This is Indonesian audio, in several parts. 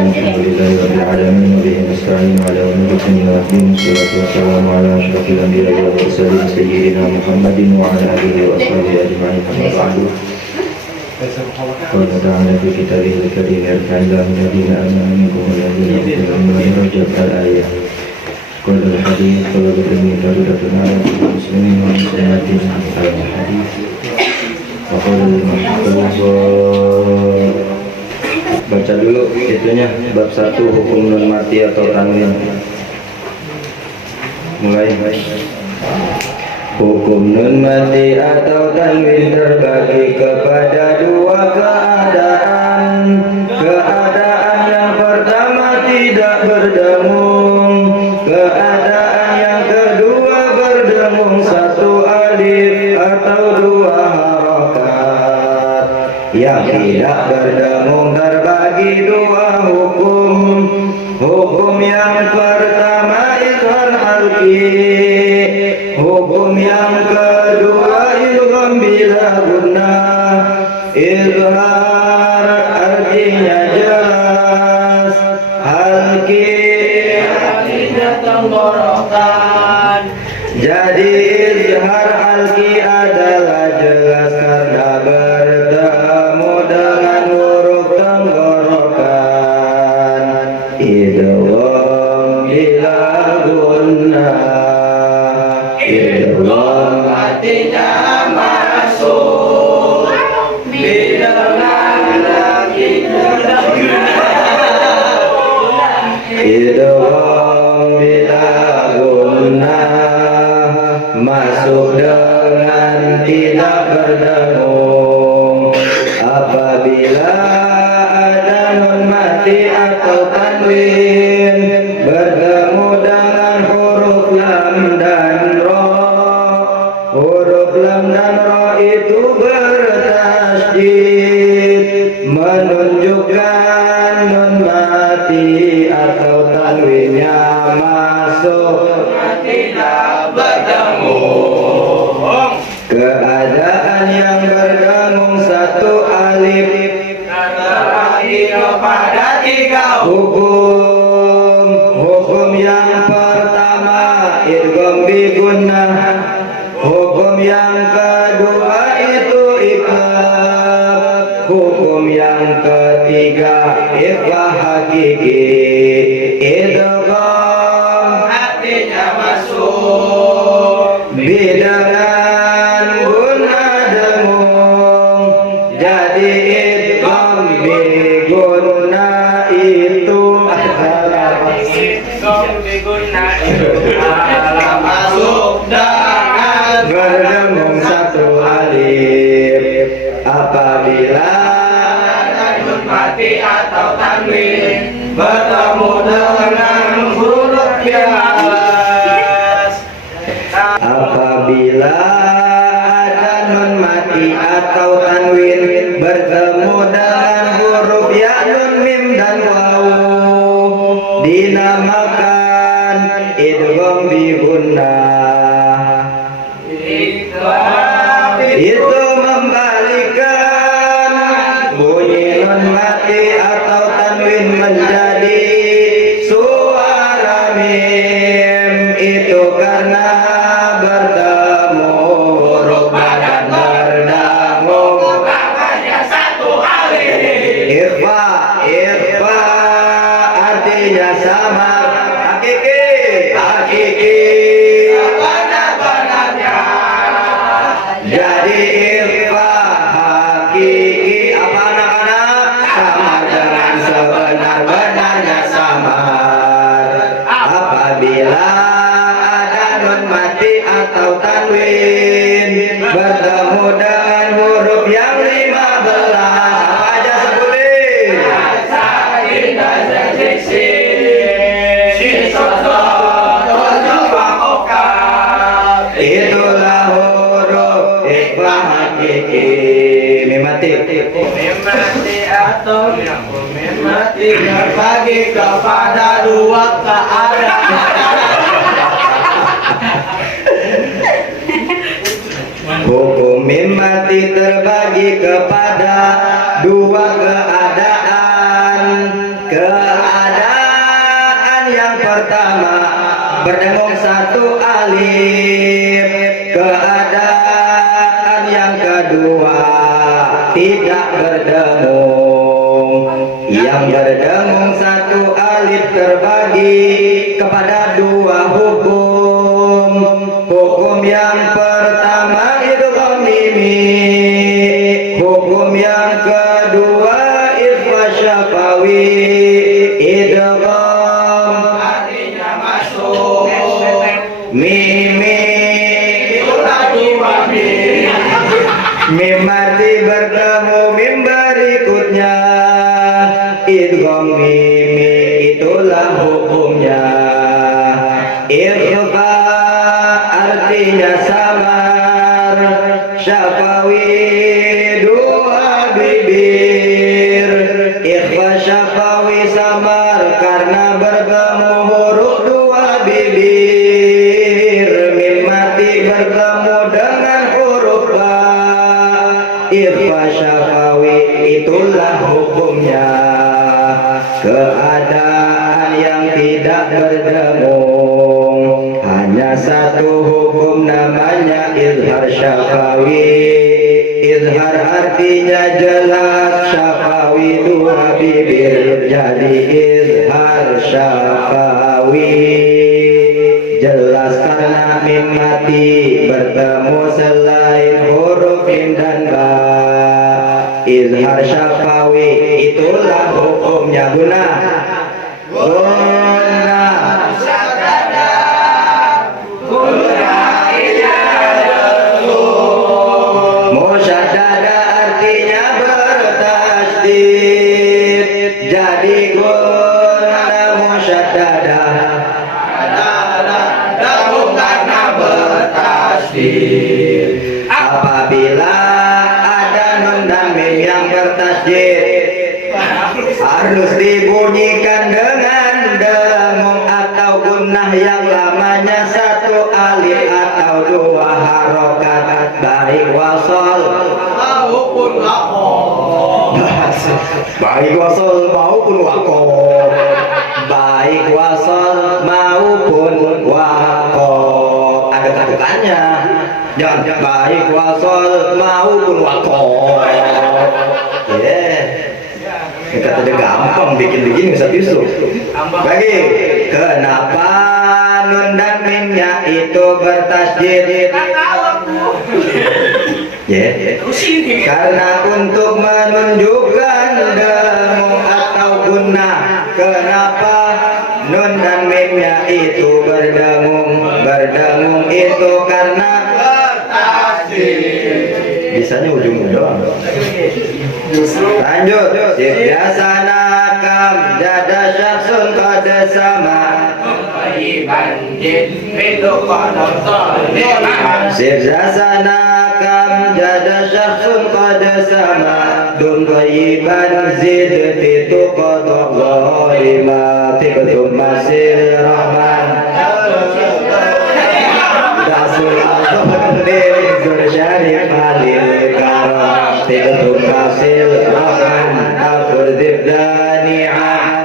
Alhamdulillahi rabbil alamin wa bihi nasta'in ala umuri dunya wad din. Shalatu wassalamu ala asyrafil anbiya'i wal mursalin sayyidina Muhammadin wa ala alihi wa sahbihi ajma'in. Amma ba'du. Qala ta'ala fi kitabihil karim yarfa'illahu alladhina amanu minkum wal ladhina utul ilma darajat al-ayah. Qala al-hadith qala bi daruratuna muslimin wa muslimatin al-hadith. Wa qala al-mahfuz. Baca dulu itunya bab 1 hukum nun mati atau tanwin. Mulai. Hukum nun mati atau tanwin terbagi kepada dua keadaan. Keadaan yang pertama tidak berdengung, keadaan yang kedua berdengung satu alif atau dua harokat. Yang tidak berdengung terbagi dua hukum. Hukum yang pertama izhar halqi, hukum yang kedua idgham bila gunnah. Izhar artinya jelas, halqi artinya tenggorokan. Jadi izhar halqi adalah jelas karena bertemu dengan huruf tenggorokan. Idgham bila gunnah, idgham artinya masuk, bila lagi idgham bila gunnah, masuk dengan tidak berdengung. Apabila ada nun mati atau tanwin bertemu dengan huruf lam dan ro, huruf lam dan ro itu bertasydid, menunjukkan nun mati atau tanwinnya masuk tidak berdengung. Keadaan yang berdengung satu alif terbagi kepada tiga hukum. Hukum yang pertama idgham bi gunnah, hukum yang kedua itu iqlab, hukum yang ketiga ikhfa hakiki. Idgham artinya masuk, bidangan gunnah dengung. Jadi idgham bi gunnah itu adalah masuk dengan berdengung satu alif. Apabila nun mati atau tanwin bertemu dengan huruf bias. Apabila ada nun mati atau tanwin bertemu dengan huruf ya, nun, mim dan waw, dinamakan idgham bi gunnah. Itu membalikkan bunyi nun mati atau tanwin menjadi suara mim. Itu karena bertemu huruf dan berdengung hanya satu alif. Ikhfa, ikhfa artinya sama, hakiki, hakiki benar-benarnya. Jadi ikhfa hakiki apa anak-anak? Sama dengan sebenar-benarnya samar. Apabila ada nun mati atau tanwin bertemu dengan huruf yang 15, apa aja sebutin? Itulah huruf ikhfa hakiki. Mim mati atau mim mati terbagi kepada dua keadaan. Hukum mim mati terbagi kepada dua keadaan. yang pertama berdengung satu alif, keadaan yang kedua tidak berdengung. Yang berdengung satu alif terbagi kepada dua hukum. Hukum yang pertama idgham mimi, hukum yang kedua ikhfa syafawi. Idgham artinya masuk, mimi mim mati bertemu mim berikutnya. Idgham mimi itulah hukumnya. Ikhfa artinya samar, syafawi dua bibir. Ikhfa syafawi samar karena bertemu huruf dua bibir. Mim mati bertemu dengan huruf ba. Ikhfa syafawi itulah hukumnya. Keadaan yang tidak berdengung hanya satu hukum, namanya izhar syafawi. Izhar artinya jelas, syafawi dua bibir, jadi izhar syafawi. Jelas karena mim mati bertemu selain huruf mim dan ba. Izhar syafawi itulah hukumnya. Guna musyaddada artinya bertasydid, jadi guna musyaddada karena bertasydid. Apabila ada nun dan mim yang bertasydid harus dibunyikan dengan dengung atau gunnah yang lamanya satu alif atau dua harokat, baik wasol maupun waqaf. Baik wasol maupun waqaf. Baik wasol maupun waqaf. Ada katukannya. Jangan baik wasol maupun waqaf. Kita tadi gampang bikin begini Ustaz Yusuf. Bagi kenapa nun dan mimnya itu bertasydid? Karena untuk menunjukkan dengung atau gunnah. Kenapa nun dan mimnya itu berdengung? Berdengung itu karena bertasydid. Bisanya ujung doang. Lanjut. Biasana kam jada syakhsun qad sama. Biasana kam jada syakhsun qad sama. Dun thayyiban zid titu qad ghaima tibetum masir rahman. Dasul azhar zur syarif halil karam tibetum masir rahman.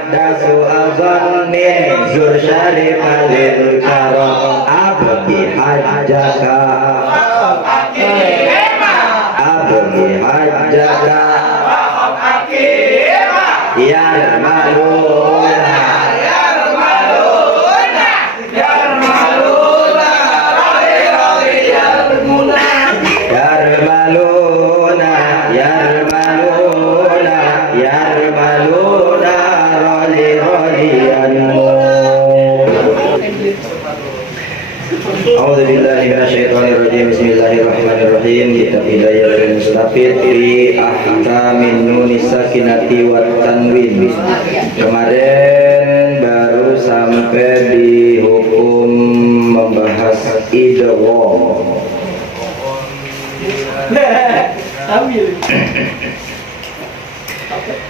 Dasu azanni zur syarif halil karam. Abdi hajjaka abdi hajjaka yarmaluna Bismillahirrahmanirrahim. Kitab Hidayatul Mustafid fi Ahkamin Nunis Sakinati wat Tanwin. Kemarin baru sampai di hukum membahas idgham.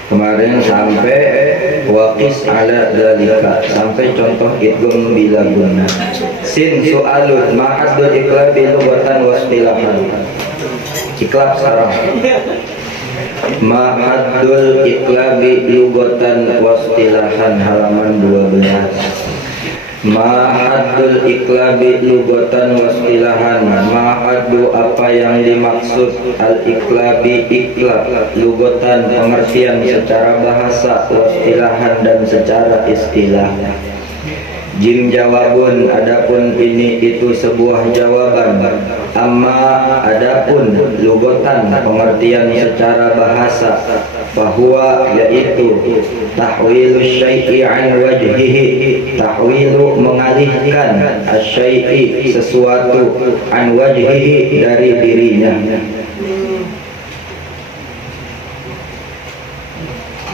Kemarin sampai waqis ala dzalika, sampai contoh idgham bila guna. Sin su'alun ma'adul iklab lughatan wa istilahan. Iklab sekarang. Ma'adul iklabi lugatan wastilahan halaman 12. Ma'adul iklabi lugatan wastilahan. Ma'adu apa yang dimaksud al-iklabi iklab lugatan pengertian secara bahasa, wastilahan dan secara istilah. Jim jawabun, adapun ini itu sebuah jawaban. Amma adapun lugatan pengertian secara bahasa, bahwa yaitu tahwilu syai'i an wajhihi, tahwilu mengalihkan asyai'i sesuatu an wajhihi dari dirinya.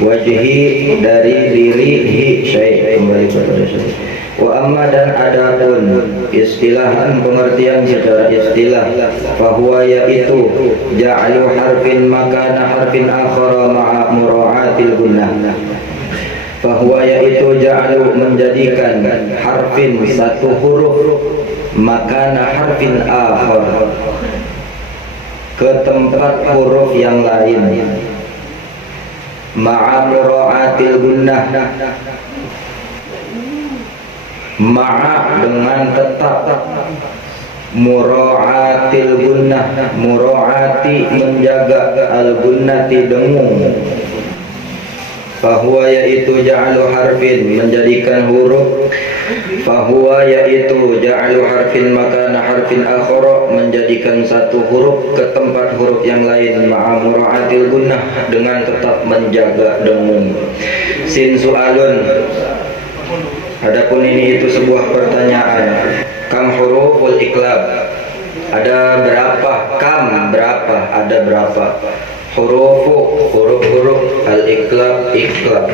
Wajhi dari diri syai' kembali kepada syai'. Wa amma dan adapun istilahan pengertian secara istilah, bahwa yaitu ja'alu harfin makana harfin akhara ma'a mura'atil gunnah, bahwa yaitu ja'alu menjadikan harfin satu huruf makana harfin akhar ke tempat huruf yang lain, ma'a mura'atil gunnah, ma'a dengan tetap, mura'atil gunnah, mura'ati menjaga, al gunnati dengung, bahwa yaitu ja'alu harfin menjadikan huruf, bahwa yaitu ja'alu harfin makana harfin akhara menjadikan satu huruf ke tempat huruf yang lain, ma'a mura'atil gunnah dengan tetap menjaga dengung. Sin su'alun, adapun ini itu sebuah pertanyaan. Kam huruful iklab, ada berapa? Kam berapa? Ada berapa? Hurufu huruf-huruf al iklab iklab.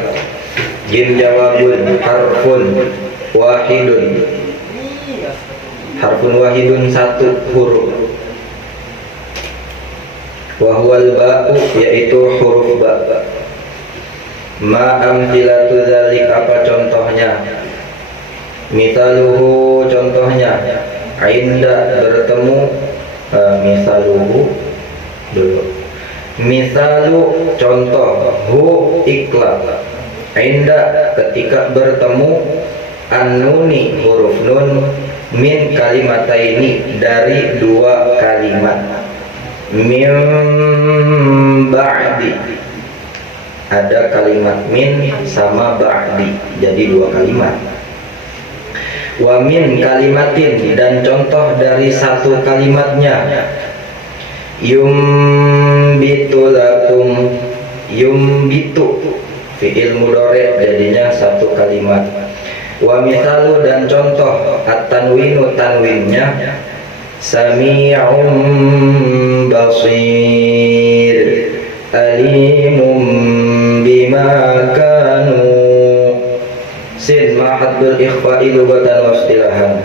Jim jawabun, harfun wahidun, harfun wahidun satu huruf. Wahwal ba'u yaitu huruf ba. Ma amthilatu dzalik apa contohnya? Misaluhu contohnya, inda bertemu, misaluhu dulu. Misalu contoh, hu iklab, inda ketika bertemu, an-nuni huruf nun, min kalimataini dari dua kalimat, min ba'di ada kalimat min sama ba'di jadi dua kalimat. Wa min kalimatin dan contoh dari satu kalimatnya, yumbitu lakum, yumbitu fi'il mudhari jadinya satu kalimat. Wa mithalu dan contoh at-tanwinu tanwinnya, sami'un basir, alimum bima kanu. Sin mahadul ikhfa'i lugatan wastilahan.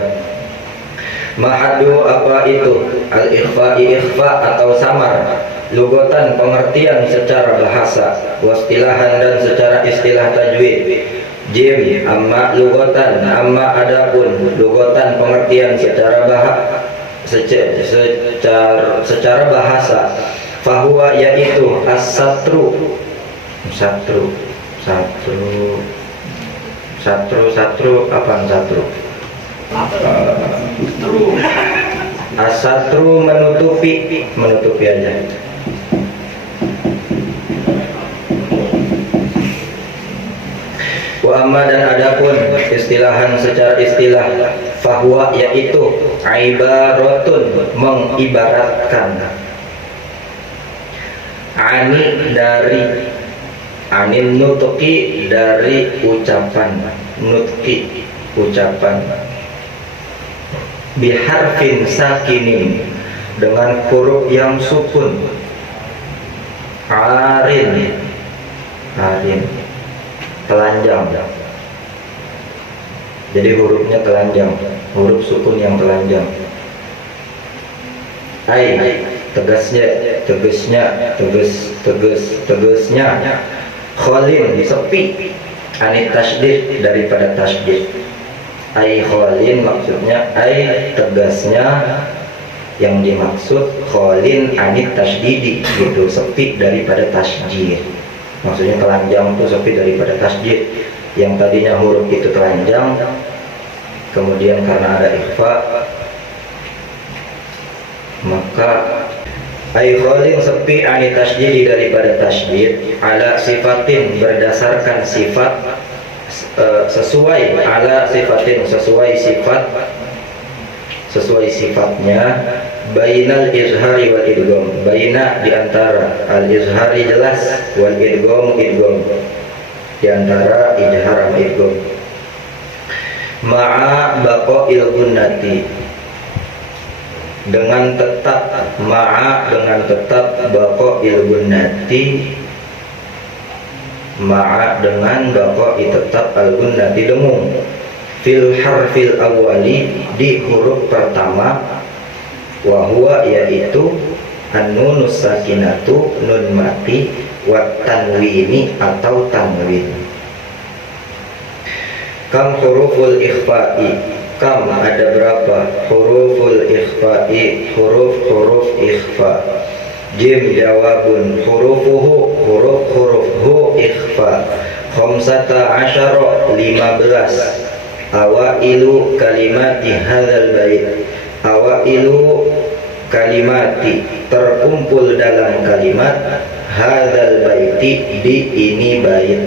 Mahadu apa itu? Al-ikhfa'i ikhfa atau samar, lugatan pengertian secara bahasa, wastilahan dan secara istilah tajwid. Jim amma lugatan, amma adapun lugatan pengertian secara secara bahasa, fahuwa yaitu as-satru, satru apa satru? As-satru menutupi aja. Wa amma dan adapun istilahan secara istilah, fahuwa yaitu ibaratun mengibaratkan, ani dari, anin nutki dari ucapan, nutki ucapan, biharfin sakinin dengan huruf yang sukun, arin telanjang, jadi hurufnya telanjang, huruf sukun yang telanjang. Tegasnya kholin sepi, anit tasydid daripada tasydid. Kholin maksudnya tegasnya yang dimaksud kholin anit tasdidi gitu, sepi daripada tasjid. Maksudnya telanjang itu sepi daripada tasjid. Yang tadinya huruf itu telanjang, kemudian karena ada ikhfa, maka ay kholin sepi anit tasjidi daripada tasjid, ala sifatin berdasarkan sifat, sesuai ala sifatin sesuai sifat, sesuai sifatnya, bainal izhari wal idgham, baina diantara al izhari jelas, wal idgham idgham diantara izhar sama idgham, ma'a baqa'il gunnati dengan tetap, ma'a dengan tetap, baqa'il gunnati ma'a dengan baqa'i tetap al gunnati dengung, fil harfil awali di huruf pertama, wahwa yaitu an-nunus sakinatu nun mati, wat tanwini atau tanwin. Kam huruful ikhfa'i, kam ada berapa huruful ikhfa'i, huruf-huruf ikhfa. Jim jawabun, hurufuhu huruf-huruf hu ikhfa, khamsata asyara 15, awailu kalimati hadzal bait, awailu kalimati terkumpul dalam kalimat, hadzal baiti di ini bait.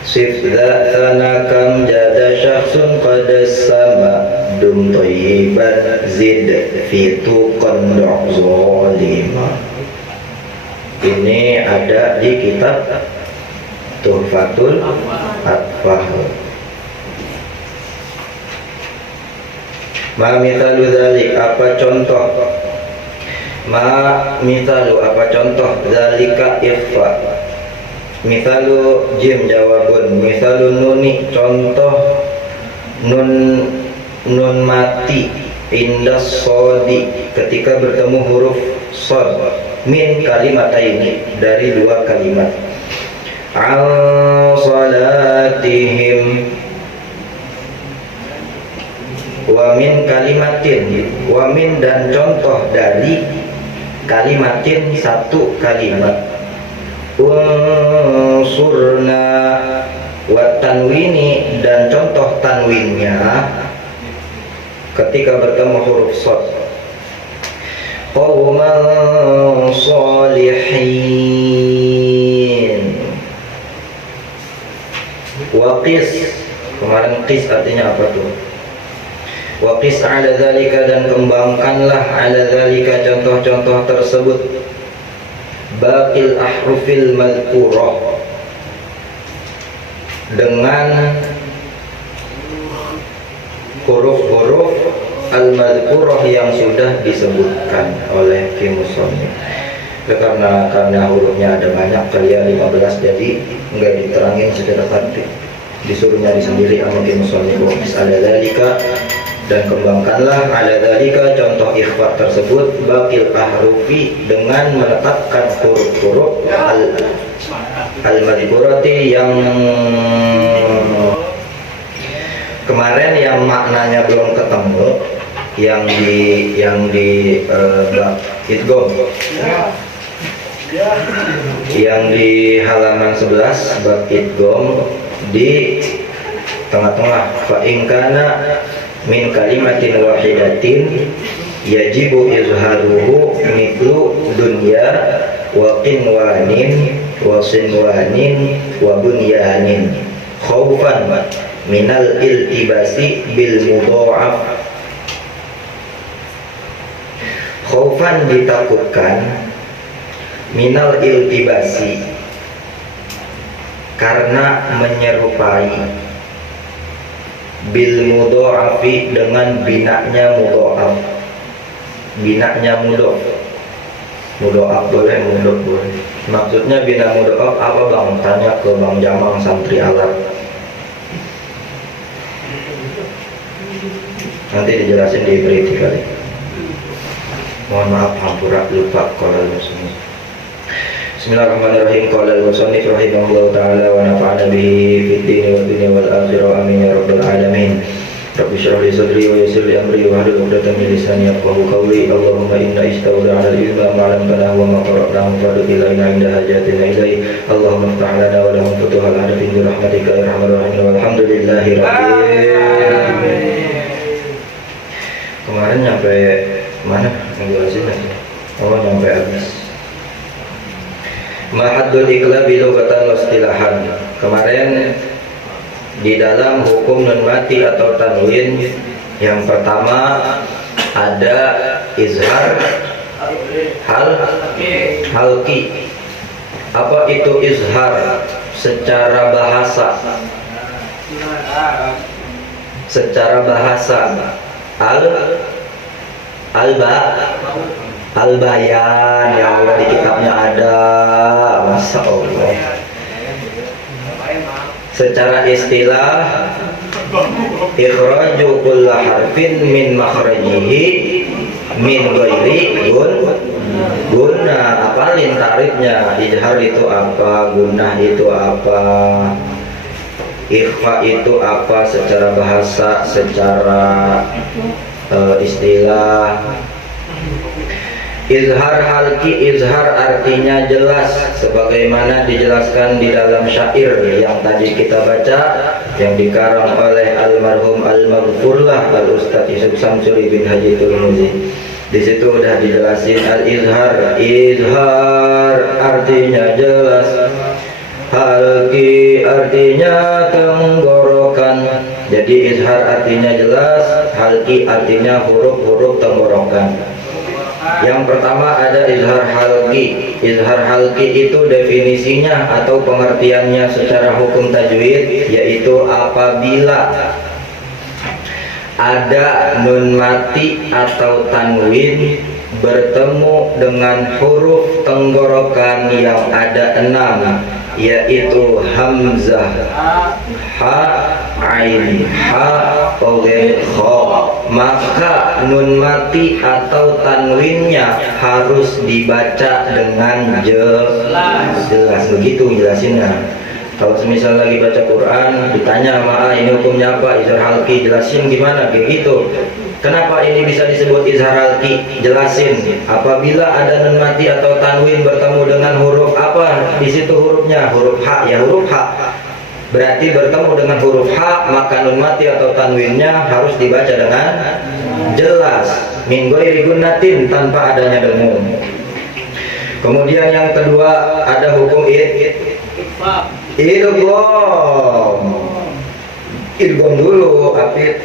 Sif dzana kam jada syakhsun qad sama dum thayyiban zid fitu qandu' zalima. Ini ada di kitab Tuhfatul Atfal. Ma mithalu dzalik, apa contoh? Ma mithalu, apa contoh? Dzalika ikhfa. Mithalu jim jawabun, mithalu nuni contoh nun mati, indas sodi ketika bertemu huruf sod, min kalimataini dari dua kalimat, al salatihim, wa min kalimatin, wa min dan contoh dari kalimatin satu kalimat, unsurna, wa tanwini dan contoh tanwinnya ketika bertemu huruf shad, qauman shalihin. Wa qis, kemarin qis artinya apa tuh? Wa qis ala dzalika, dan kembangkanlah ala dzalika contoh-contoh tersebut, baqil ahrufil madhkurah dengan huruf-huruf al-madhkurah yang sudah disebutkan oleh Kimusoni. Karena hurufnya ada banyak, kalian 15, jadi enggak diterangin secara tertib, disuruh nyari sendiri sama Kimusoni. Ala dzalika, dan kembangkanlah ala dzalika contoh ikhfa tersebut, baqil ahrufi dengan menetapkan huruf-huruf al-madhkurati yang kemarin yang maknanya belum ketemu, yang di idgham, yang di halaman 11 bab idgham di tengah-tengah, fa in kana min kalimatin wahidatin yajibu izharuhu mithlu dunya wa qinwanin wa sinwanin wa bunyanin khaufan minal iltibasi bil mudha'af. Khaufan ditakutkan, minal iltibasi karena menyerupai, bil mudha'afi dengan binaknya mudha'af, binaknya mudha'af boleh, mudha'af boleh. Maksudnya bina mudha'af apa bang? Tanya ke Bang Jamang santri Arab, nanti dijelasin di berita kali. Mohon maaf hampura lupa. Qala al-musannif, bismillahirrahmanirrahim. Qala al-musannif rahimahullahu ta'ala wa nafa'ana bihi fid dini wad dunya wal akhirah, amin ya rabbal alamin. Rabbi shrah li sadri wa yassir li amri wa hlul 'uqdatam min lisani yafqahu qawli. Allahumma inna istawda'na al-ilma ma 'allamtana wa ma qara'nahu fad'u ilaina 'inda hajatina ilaihi. Allahumma iftah lana wa lahum futuhal 'arifin bi rahmatika ya arhamar rahimin. Walhamdulillahi rabbil alamin. Kemarin nyampe mana ngejelasinnya? Oh, nyampe habis. Mahaddul iqlabi lughatan wa istilahan. Kemarin di dalam hukum nun mati atau tanwin yang pertama ada izhar halki. Apa itu izhar secara bahasa? Secara bahasa al-bayan, ya Allah, di kitabnya ada, Masya Allah. Secara istilah ikhraju kulli harfin min makhrajihi min ghairi guna. Apalin tarifnya? Izhar itu apa, gunnah itu apa, ikhfa itu apa secara bahasa, secara istilah. Izhar halki, izhar artinya jelas sebagaimana dijelaskan di dalam syair yang tadi kita baca, yang dikarang oleh almarhum al-maghfurlah al-Ustadz Yusuf Samsuri bin Haji Turmuzi. Di situ udah dijelasin al-izhar. Izhar artinya jelas, halki artinya tenggorokan. Jadi izhar artinya jelas, halki artinya huruf-huruf tenggorokan. Yang pertama ada izhar halki. Izhar halki itu definisinya atau pengertiannya secara hukum tajwid, yaitu apabila ada nun mati atau tanwin bertemu dengan huruf tenggorokan yang ada 6, yaitu hamzah, ha, ain, ha, oghen, kho, maka nun mati atau tanwinnya harus dibaca dengan jelas. Begitu jelasinnya. Kalau semisal lagi baca Quran ditanya sama ini hukumnya apa, izhar halki, jelasin gimana, kayak gitu. Kenapa ini bisa disebut izhar halki? Jelasin. Apabila ada nun mati atau tanwin bertemu dengan huruf apa di situ hurufnya? Huruf ha, ya huruf ha. Berarti bertemu dengan huruf ha, maka nun mati atau tanwinnya harus dibaca dengan jelas. Min ghairi gunnatin, tanpa adanya dengung. Kemudian yang kedua ada hukum idgham dulu, apit.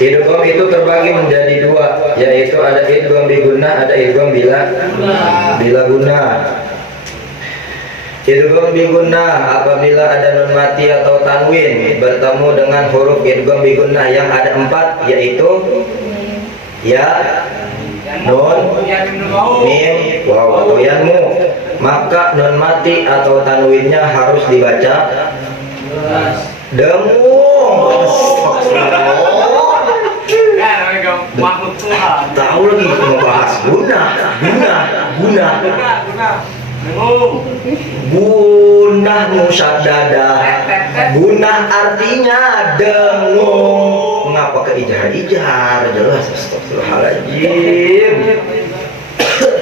Idgham itu terbagi menjadi dua, yaitu ada idgham bi gunnah, ada idgham bila gunnah. Idgham bi gunnah apabila ada nun mati atau tanwin bertemu dengan huruf idgham bi gunnah yang ada 4, yaitu ya, nun, mim, waw atau yanmu, maka nun mati atau tanwinnya harus dibaca dengung. Tahu lagi mau bahas guna musyaddadah. Guna artinya dengung. Mengapa ke ijhar? Jelas, astagfirullahaladzim.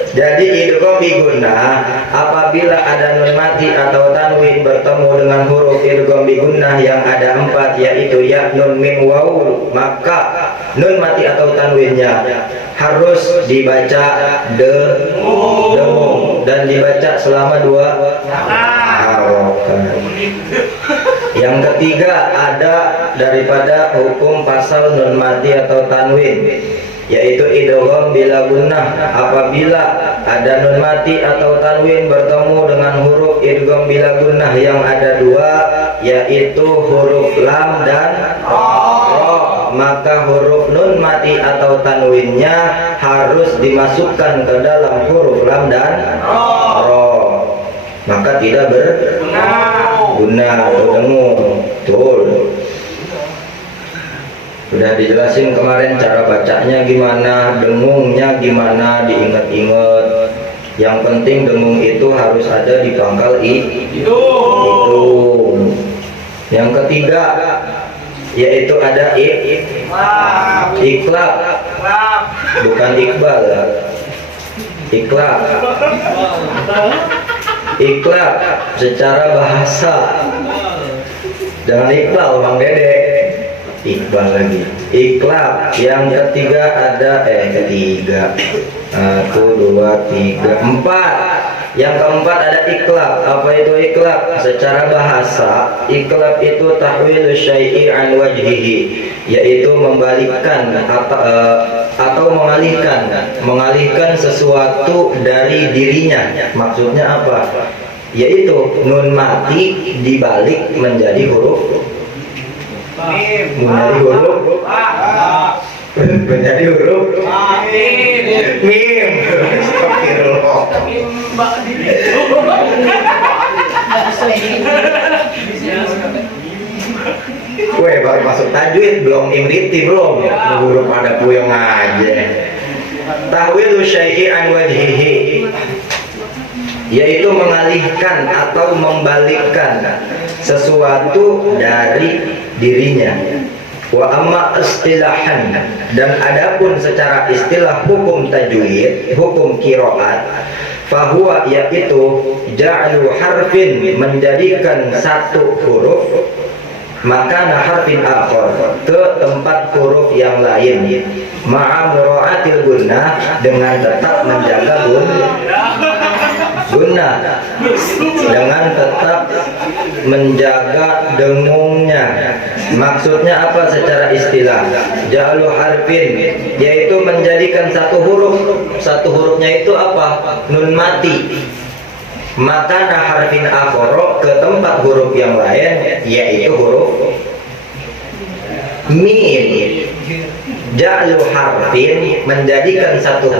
Jadi idgham bi gunnah apabila ada nun mati atau tanwin bertemu dengan huruf idgham bi gunnah yang ada 4, yaitu ya, nun, mim, waw, maka nun mati atau tanwinnya harus dibaca dengung dan dibaca selama 2 harokat. Yang ketiga ada daripada hukum pasal nun mati atau tanwin, yaitu idgham bila gunnah apabila ada nun mati atau tanwin bertemu dengan huruf idgham bila gunnah yang ada 2, yaitu huruf lam dan ro, maka huruf nun mati atau tanwinnya harus dimasukkan ke dalam huruf lam dan ro, maka tidak berguna atau dengung. Betul. Sudah dijelasin kemarin cara bacanya gimana, dengungnya gimana, diingat-ingat. Yang penting dengung itu harus ada di pangkal itu. Yang ketiga, yaitu ada iklab, bukan iqbal. Iklab secara bahasa, jangan iqbal Bang Dede, iqbal lagi. Iklab. Yang ketiga ada ketiga, 1, 2, 3, 4. Yang keempat ada iklab. Apa itu iklab? Secara bahasa, iklab itu tahwil syai'i an wajhihi, yaitu membalikkan atau mengalihkan sesuatu dari dirinya. Maksudnya apa? Yaitu nun mati dibalik menjadi huruf menjadi huruf mim. Astagfirullah. Weh, baru masuk tajwid belum imriti belum, huruf ada puyeng aja. Tahwilu syai'i an wajhihi, yaitu mengalihkan atau membalikkan sesuatu dari dirinya. Wa amma istilahan, dan adapun secara istilah hukum tajwid, hukum qiraat, fahuwa yaitu ja'lu harfin, menjadikan satu huruf, maka harfin akhar, ke tempat huruf yang lain, ma'a mura'atil gunnah, dengan tetap menjaga gunnah, dengan tetap menjaga dengungnya. Maksudnya apa secara istilah? Ja'lu harfin, yaitu menjadikan satu hurufnya itu apa? Nun mati. Maka harfin akhara, ke tempat huruf yang lain, yaitu huruf mim. Ja'lu harfin, menjadikan satu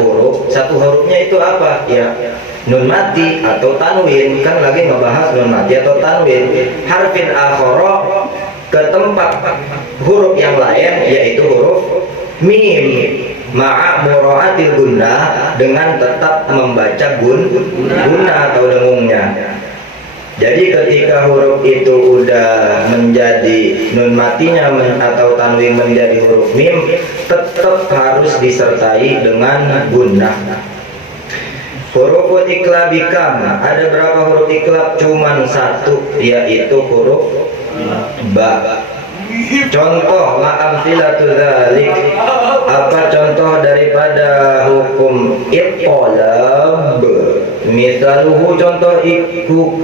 hurufnya itu apa? Ya, nun mati atau tanwin. Kan lagi ngebahas nun mati atau tanwin. Harfin akhara, ke tempat huruf yang lain, yaitu huruf mim, ma'a mura'atil gunnah, dengan tetap membaca gunnah atau dengungnya. Jadi ketika huruf itu udah menjadi nun matinya atau tanwin menjadi huruf mim, tetap harus disertai dengan gunnah. Huruf iklabikam, ada berapa huruf iklab? Cuman satu, yaitu huruf ba. Contoh ma'amthilatu dzalik, apa contoh daripada hukum iqlab? Misaluhu, contoh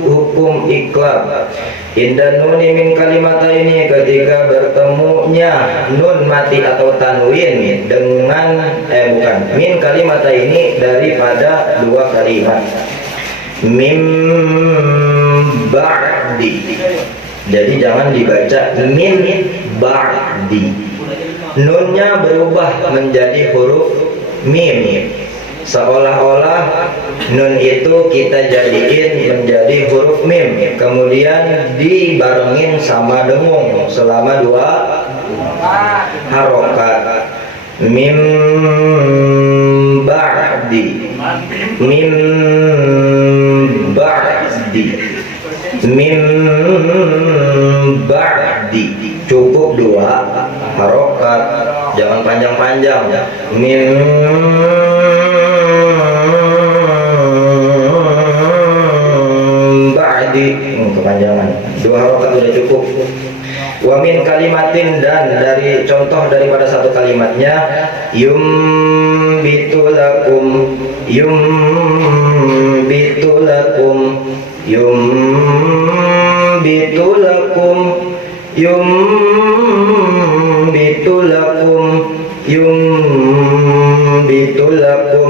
hukum iqlab. Inda nuni min kalimata ini, ketika bertemunya nun mati atau tanwin dengan min kalimata ini, daripada dua kalimat. Mim ba'di, jadi jangan dibaca min ba'di. Nunnya berubah menjadi huruf mim, seolah-olah nun itu kita jadiin menjadi huruf mim, kemudian dibarengin sama dengung selama 2 harokat. Mim ba'di, mim ba'di, mim ba'di, cukup 2 harokat, jangan panjang-panjang. Mim ba'di, kepanjangan, 2 harokat udah cukup. Wa min kalimatin, dan dari contoh daripada satu kalimatnya, yumbitulakum, yumbitulakum, yumbitulakum, yumbitulakum, yumbitulakum,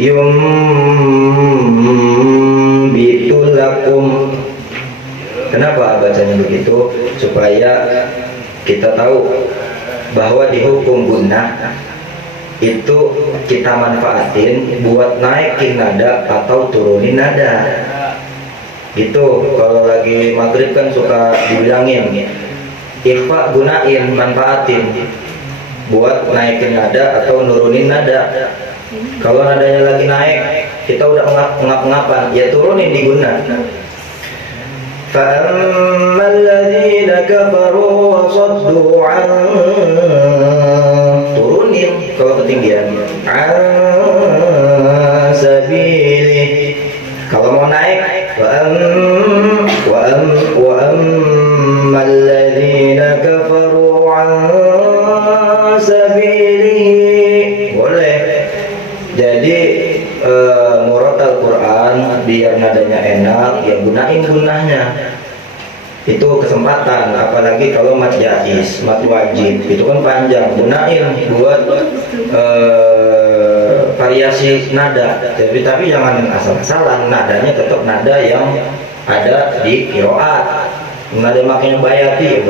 yumbitulakum. Kenapa bacanya begitu? Supaya kita tahu bahwa di hukum gunnah itu kita manfaatin buat naikin nada atau turunin nada. Gitu. Kalau lagi maghrib kan suka dibilangin ikhfa, gunain, manfaatin buat naikin nada atau nurunin nada. Kalau nadanya lagi naik, kita udah ngap-ngapan, ya turunin di gunnah. فأما الذين كفروا وصدوا عن turunin kalau ketinggian an sabilih. Kalau mau naik wa ammal ladzina kafaru an sabilih boleh. Jadi murotal Quran biar nadanya enak ya gunain gunahnya. Itu kesempatan, apalagi kalau mat jais, mat wajib itu kan panjang, gunain buat variasi nada. Tapi jangan asal-asalan, nadanya tetap nada yang ada di qiraat. Nada makanya bayati.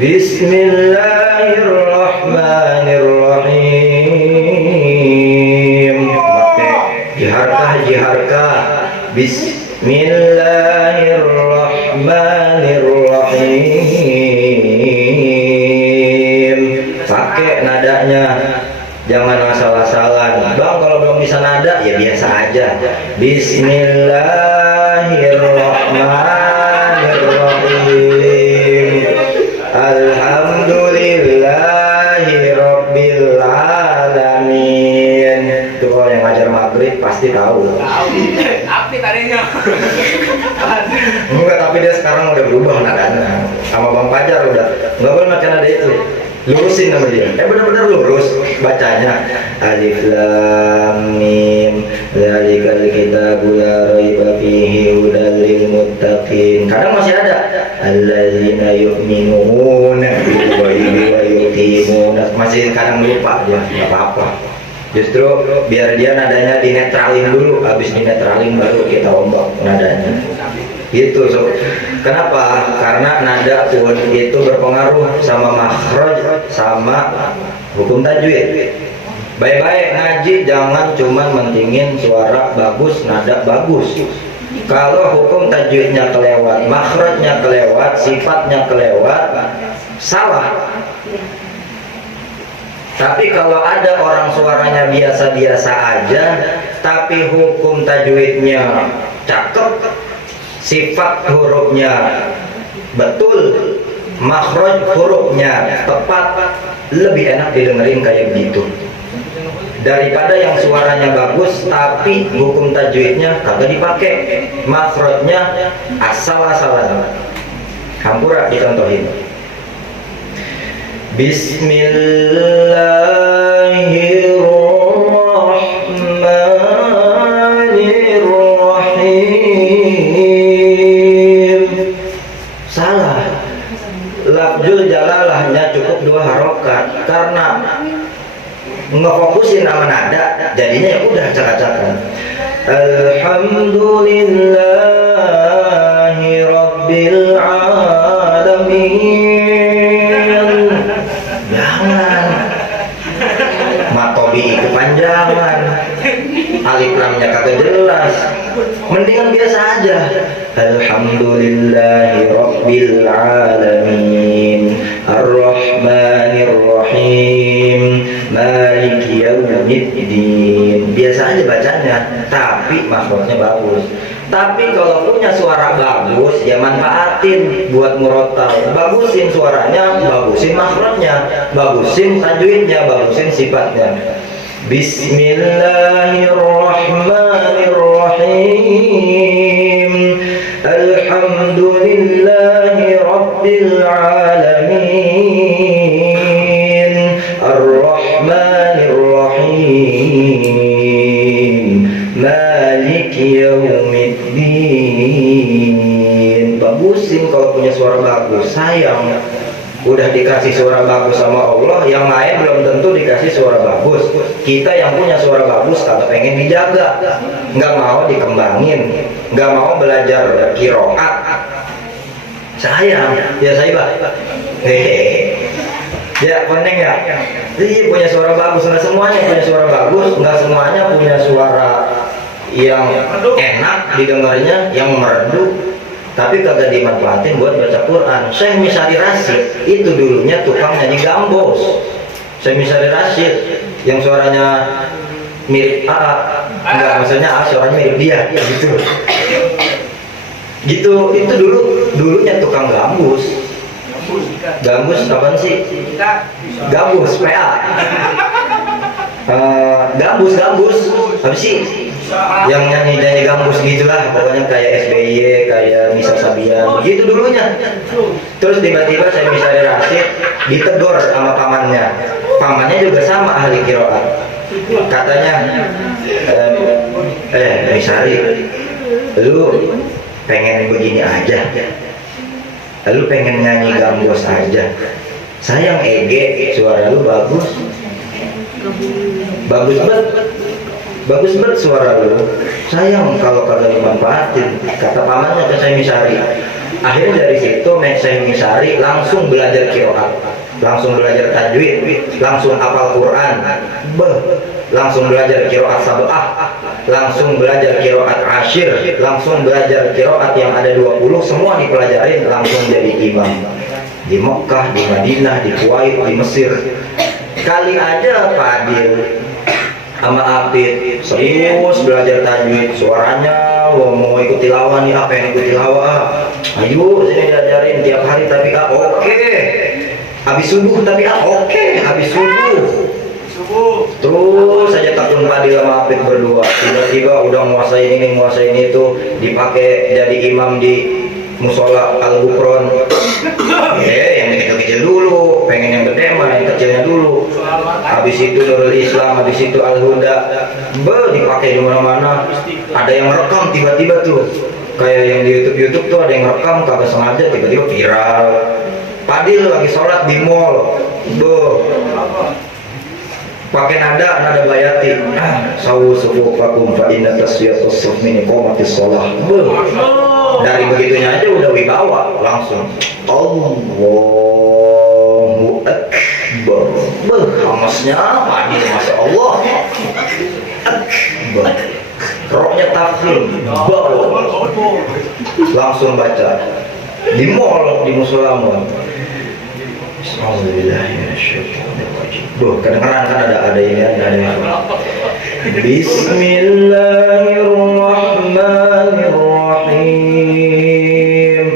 Bismillahirrahmanirrahim. Pakai jiharkah. Bismillahirrahmanirrahim. Pakai nadanya, jangan asal-asalan. Bang, kalau belum bisa nada ya biasa aja. Bismillahirrahmanirrahim. Alhamdulillahirabbil alamin. Itu kalau yang ngajar maghrib pasti tahu. Apa tadinya? Enggak, tapi dia sekarang udah berubah nadanya. Sama Bang Pajar udah nggak boleh macam nada itu. Lurusin sama dia. Benar-benar lurus bacanya. Alif lam mim. Dzalikal kitabu la raiba fihi hudal lil muttaqin. Kadang masih ada alladzina yu'minuna bil-ghaibi wa yuqimuna. Masih kadang lupa dia, enggak apa-apa. Justru biar dia nadanya dinetralin dulu, habis dinetralin baru kita ombak nadanya. Gitu. Kenapa? Karena nada pun itu berpengaruh sama makhraj sama hukum tajwid. Baik-baik ngaji jangan cuma mentingin suara bagus, nada bagus. Kalau hukum tajwidnya kelewat, makhrajnya kelewat, sifatnya kelewat, salah. Tapi kalau ada orang suaranya biasa-biasa aja, tapi hukum tajwidnya cakep, sifat hurufnya betul, makhraj hurufnya tepat, lebih enak didengerin kayak gitu daripada yang suaranya bagus tapi hukum tajwidnya kagak dipakai, makhrajnya asal-asalan. Hampura dicontohin. Bismillahirrahmanirrahim. Salah. Lafzul jalalahnya cukup 2 harokat karena ngefokusin sama nada, jadinya ya udah acak-acakan. Alhamdulillahi rabbil alamin. Jangan matobi kepanjangan, alif lamnya kagak jelas, mendingan biasa aja. Alhamdulillahi rabbil alamin, arrahmanirrahim, maliki yaumiddin. Biasa aja bacanya, tapi makhrajnya bagus. Tapi kalau punya suara bagus, ya manfaatin buat murotal. Bagusin suaranya, bagusin makhrajnya, bagusin tajwidnya, bagusin sifatnya. Bismillahirrahmanirrahim. Alhamdulillahi rabbil alamin. Ar-Rahmanir-Rahim. Maliki yaumiddin. Bagusin kalau punya suara bagus. Sayang udah dikasih suara bagus sama Allah, yang lain belum tentu dikasih suara bagus. Kita yang punya suara bagus kagak pengen dijaga, nggak mau dikembangin, nggak mau belajar qiraat. Sayang ya saya hehehe. Ya penting ya. Iya punya suara bagus, nggak semuanya punya suara bagus, nggak semuanya punya suara yang enak didengarnya, yang merdu, tapi kagak dimanfaatin buat baca Quran. Syekh Misari Rasyid itu dulunya tukang nyanyi gambos. Syekh Misari Rasyid yang suaranya mirip A, enggak maksudnya A suaranya mirip dia, gitu. Gitu. Itu dulunya tukang gambus. Gambus apaan sih? Gambus PA. Gambus apa sih? Yang nyanyi gambus gitulah, pokoknya kayak SBY, kayak Nisa Sabian, begitu dulunya. Terus tiba-tiba saya bisa Rasid ditegur sama pamannya. Pamannya juga sama ahli qiraat. Katanya, Misari, lu pengen begini aja, lu pengen nyanyi gambus aja. Sayang Ege, suara lu bagus banget suara lu. Sayang kalau kalian dimanfaatin, kata pamannya ke saya Misari. Akhirnya dari situ saya Misari langsung belajar qiraat, langsung belajar tajwid, langsung hafal Quran, langsung belajar qiraat sab'ah, langsung belajar qiraat ashir, langsung belajar qiraat yang ada 20, semua dipelajarin, langsung jadi imam di Mekah, di Madinah, di Kuwait, di Mesir. Kali aja Pak Adil sama Apit serius belajar tajwid, suaranya mau ikut tilawah nih, apa yang ikut tilawah, ayo sini diajarin tiap hari, tapi oke. Habis subuh tapi oke, habis subuh. Terus saja takun Adil sama Apit berdua, tiba-tiba udah nguasain ini itu, dipakai jadi imam di musola Al-Gufron. Yang kecil-kecil dulu, pengen yang gede mah yang kecilnya dulu. Habis itu Nurul Islam, habis itu Al-Huda, dipakai di mana-mana. Ada yang rekam tiba-tiba tuh, kayak yang di YouTube tuh ada yang rekam kagak sengaja tiba-tiba viral. Padil lagi sholat di mall, pakai nada bayati, sawu sufufakum fa inna taswiyatus suf min iqamatis shalah. Dari begitunya aja udah wibawa langsung. Allahu Akbar. Hamasnya Padil, masya Allah. Akbar. Roknya tafsir, langsung baca di mall, di musola mall. Kedengeran kan ada ini, ada yang Bismillahirrahmanirrahim.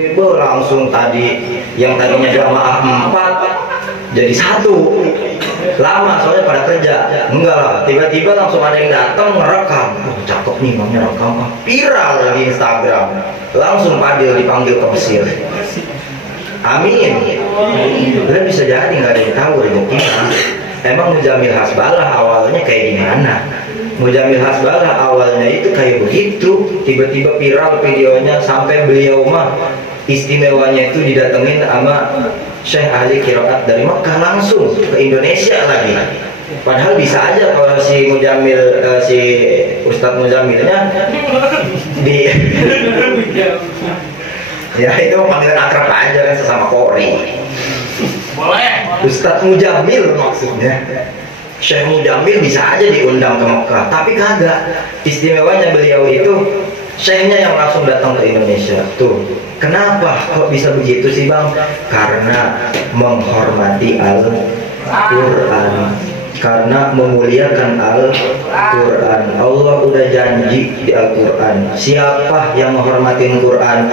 Langsung tadi yang tadinya jamaah 4 jadi 1. Lama soalnya pada kerja. Enggak lah, tiba-tiba langsung ada yang datang ngerekam. Cakep nih imamnya rekam, viral di Instagram. Langsung Padil dipanggil ke Mesir. Amin. Udah bisa jadi nggak ada yang tahu rezekinya. Emang Mujamil Hasbalah awalnya kayak gimana? Mujamil Hasbalah awalnya itu kayak begitu, tiba-tiba viral videonya sampai beliau mah istimewanya itu didatengin sama Syekh ahli qiraat dari Mekah langsung ke Indonesia lagi. Padahal bisa aja kalau si Mujamil, si Ustadz Mujamilnya di ya itu panggilan akrab aja kan, sesama Kori. Boleh. Ustadz Mujamil maksudnya. Syekh Mujamil bisa aja diundang ke Mekah, tapi kagak. Istimewanya beliau itu Syekhnya yang langsung datang ke Indonesia. Tuh, kenapa kok bisa begitu sih Bang? Karena menghormati Al-Quran, karena memuliakan Al-Quran. Allah udah janji di Al-Quran, siapa yang menghormatin Quran,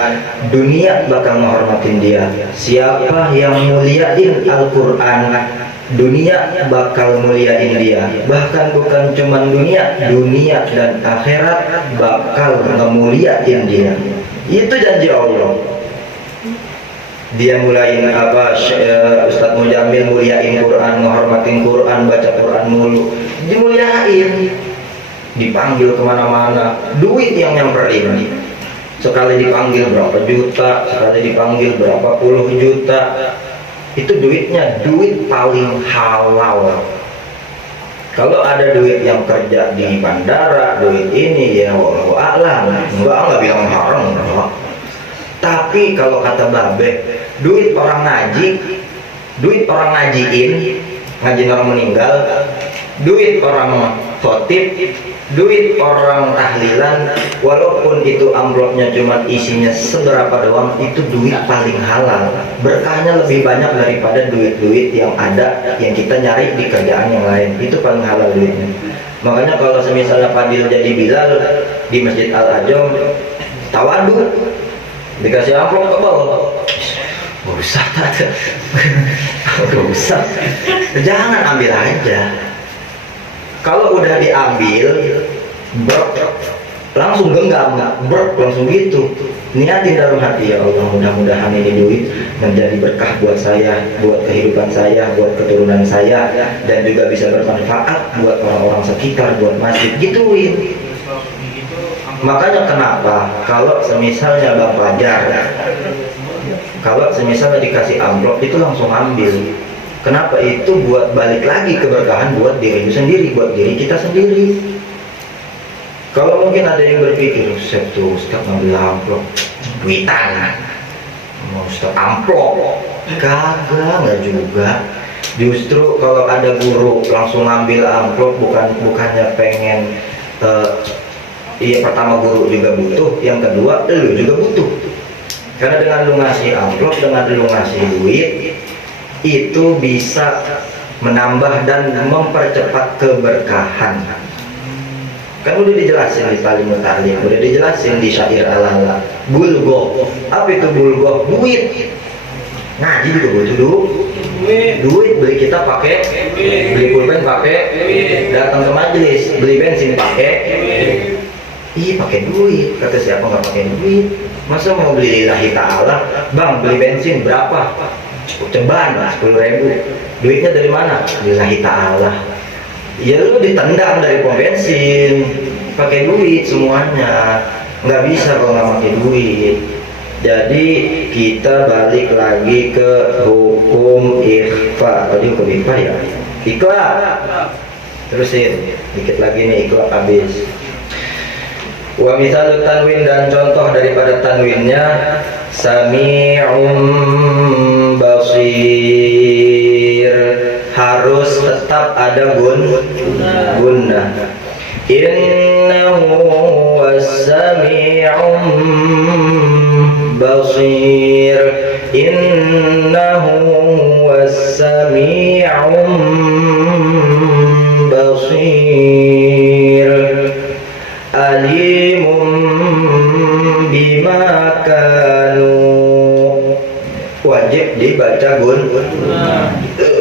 dunia bakal menghormatin dia. Siapa yang muliain Al-Quran, dunia bakal muliain dia. Bahkan bukan cuman dunia dan akhirat bakal ngemuliain dia. Itu janji Allah. Dia mulain apa, Ustadz Mujamil muliain Quran, menghormatin Quran, baca Quran mulu, dimuliain, dipanggil kemana-mana, duit yang nyamperin. Sekali dipanggil berapa juta, sekali dipanggil berapa puluh juta. Itu duitnya duit paling halal. Kalau ada duit yang kerja di bandara, duit ini ya wallahu a'lam, enggak bilang haram enggak. Tapi kalau kata Babe, duit orang ngaji, duit orang ngajiin orang meninggal, duit orang khotib, duit orang tahlilan, walaupun itu amplopnya cuma isinya seberapa doang, itu duit paling halal. Berkahnya lebih banyak daripada duit-duit yang ada yang kita nyari di kerjaan yang lain. Itu paling halal duitnya. Makanya kalau misalnya Fadil jadi Bilal di Masjid Al-Ajam, tawadu, dikasih amplop tebal, gak usah tante, gak usah, jangan ambil aja. Kalau udah diambil, langsung genggam, langsung gitu. Niatin dalam hati, ya Allah, mudah-mudahan ini duit menjadi berkah buat saya, buat kehidupan saya, buat keturunan saya, dan juga bisa bermanfaat buat orang-orang sekitar, buat masjid, gituin. Makanya kenapa kalau semisalnya Bang Fajar, kalau semisalnya dikasih amplop itu langsung ambil. Kenapa? Itu buat balik lagi keberkahan buat diri sendiri, buat diri kita sendiri. Kalau mungkin ada yang berpikir, Ustaz tuh Ustaz ngambil amplop, duitan, mau Ustaz amplop, kagak, nggak juga. Justru kalau ada guru langsung ngambil amplop, bukannya pengen, iya pertama guru juga butuh, yang kedua lu juga butuh. Karena dengan lu ngasih amplop, dengan lu ngasih duit, itu bisa menambah dan mempercepat keberkahan. Kan udah dijelasin di Talimut Ta'lim, udah dijelasin di Syair Al-Ala. Bulgoh, apa itu bulgoh? Duit. Ngaji juga butuh duit, beli kita pakai, beli pulpen pakai, datang ke majelis, beli bensin pakai. Iya pakai duit, kata siapa nggak pakai duit? Masa mau beli lillahi ta'ala, bang beli bensin berapa? Ceban 10.000. Duitnya dari mana? Lillahi ta'ala. Ya lu ditendang dari pom bensin, pakai duit semuanya, nggak bisa kalau nggak pakai duit. Jadi kita balik lagi ke hukum ikhfa. Tadi hukum ikhfa ya, ikhla. Terusin, dikit lagi nih ikhla habis. Wa misalu tanwin, dan contoh daripada tanwinnya, sami'um basir, harus tetap ada gunnah. Innahu was-sami'um basir, innahu was-sami'um basir, alimun bima kanu. Wajib dibaca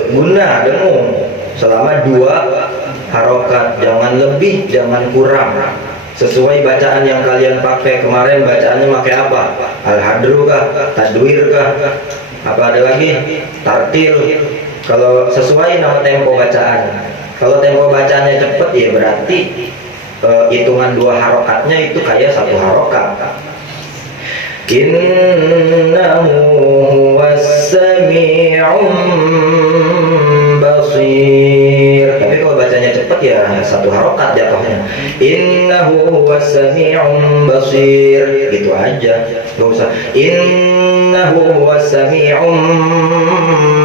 gunnah dengung selama 2 harokat, jangan lebih, jangan kurang, sesuai bacaan yang kalian pakai kemarin. Bacaannya pakai apa? Al-hadru kah? Tadwir kah? Apa ada lagi? Tartil. Kalau sesuai nama tempo bacaan. Kalau tempo bacaannya cepet ya berarti hitungan 2 harokatnya itu kayak 1 harokat. Innahu was-sami'um basir. Tapi kalau bacanya cepat ya 1 harokat jatuhnya. Innahu was-sami'um basir, gitu aja, nggak usah innahu was-sami'um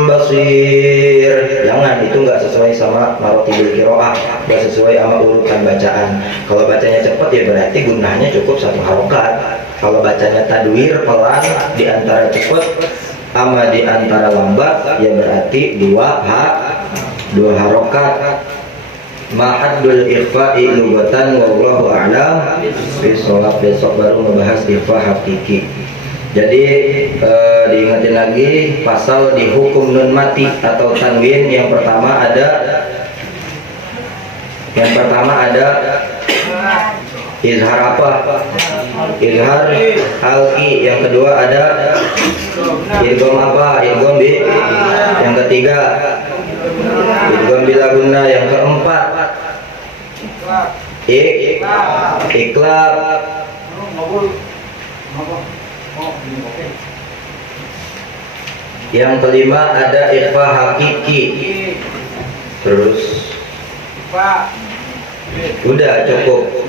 basir. Jangan, itu nggak sesuai sama marotibul qiraah, nggak sesuai sama urutan bacaan. Kalau bacanya cepat ya berarti gunnahnya cukup 1 harokat. Kalau bacanya tadwir pelan, di antara cepat sama di antara lambat, ya berarti 2 harokat. Mahaddul ikhfa'i lugatan wallahu a'lam bisawab. Besok baru membahas ikhfa hakiki. Jadi diingatin lagi pasal di hukum nun mati atau tanwin. Yang pertama ada izhar apa? Izhar halki. Yang kedua ada idgham apa? Idgham bi. Yang ketiga idgham bila gunnah. Yang keempat iklab. Yang kelima ada ikhfa hakiki. Terus udah cukup.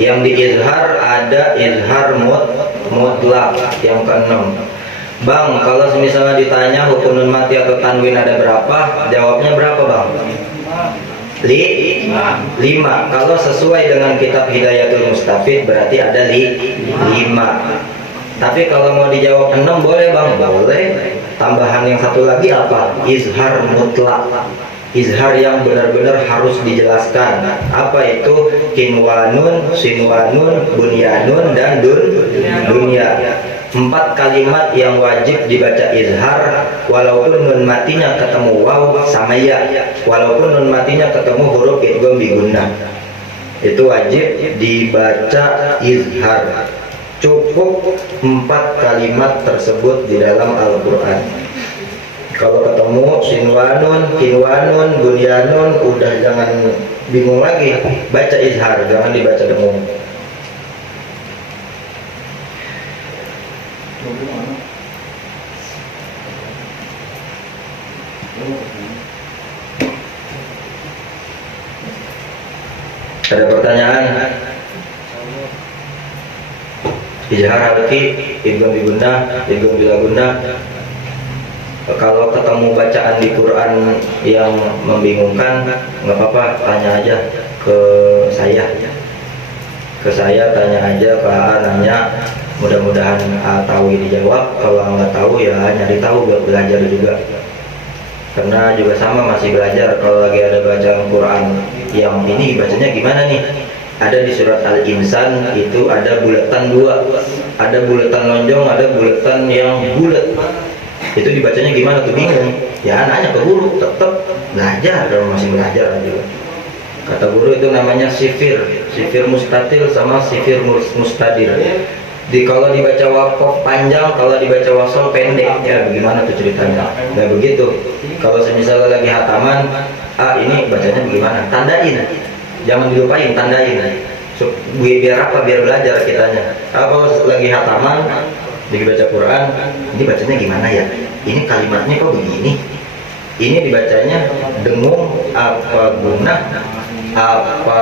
Yang di izhar ada izhar mutlak. Yang keenam, bang, kalau misalnya ditanya hukum nun mati atau tanwin ada berapa, jawabnya berapa bang? 5. Kalau sesuai dengan kitab Hidayatul Mustafid berarti ada 5. Tapi kalau mau dijawab 6 boleh bang? Boleh. Tambahan yang satu lagi apa? Izhar mutlak. Izhar yang benar-benar harus dijelaskan. Apa itu? Kinwanun, sinwanun, bunyanun, dan dunya. 4 kalimat yang wajib dibaca izhar walaupun nun matinya ketemu waw sama ya, walaupun nun matinya ketemu huruf idgham bi gunnah, itu wajib dibaca izhar. Cukup 4 kalimat tersebut di dalam Al-Quran. Kalau ketemu sinwanun, kinwanun, bunyanun, udah jangan bingung lagi, baca izhar, jangan dibaca dengung. Ada pertanyaan? Izhar arti idgham bi gunnah, idgham bila gunnah. Kalau ketemu bacaan di Quran yang membingungkan, nggak apa-apa, tanya aja ke saya. Ke saya tanya aja, ke A nanya, mudah-mudahan A tahu dijawab. Kalau nggak tahu ya nyari tahu buat belajar juga. Karena juga sama masih belajar. Kalau lagi ada bacaan Quran yang ini bacanya gimana nih? Ada di surat Al-Insan itu ada bulatan 2, ada bulatan lonjong, ada bulatan yang bulat. Itu dibacanya gimana tuh bingung. Ya nanya ke guru, tetap belajar, kalau masih belajar juga. Kata guru itu namanya sifir mustatil sama sifir mustadir. Kalau dibaca wakof panjang, kalau dibaca wasol pendek, ya bagaimana tuh ceritanya? Nah begitu. Kalau misalnya lagi hataman, ini bacanya bagaimana? Tandain, jangan dilupain, tandain. Biar apa? Biar belajar kitanya. Kalau lagi hataman, dibaca Quran, ini bacanya gimana ya? Ini kalimatnya kok begini? Ini dibacanya dengung, apa gunnah, apa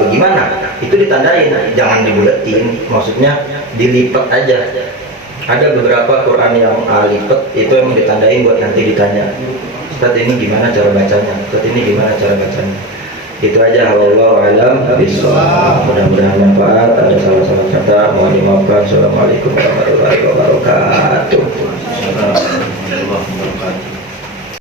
bagaimana? Itu ditandain, jangan dibuletin. Maksudnya dilipat aja. Ada beberapa Quran yang lipat, itu yang ditandain buat nanti ditanya, Ustaz ini gimana cara bacanya? Ustaz ini gimana cara bacanya? Itu aja. Wallahu a'lam bishawab. Mudah-mudahan manfaat. Ada salah-salah kata mohon dimaafkan. Assalamualaikum warahmatullahi wabarakatuh.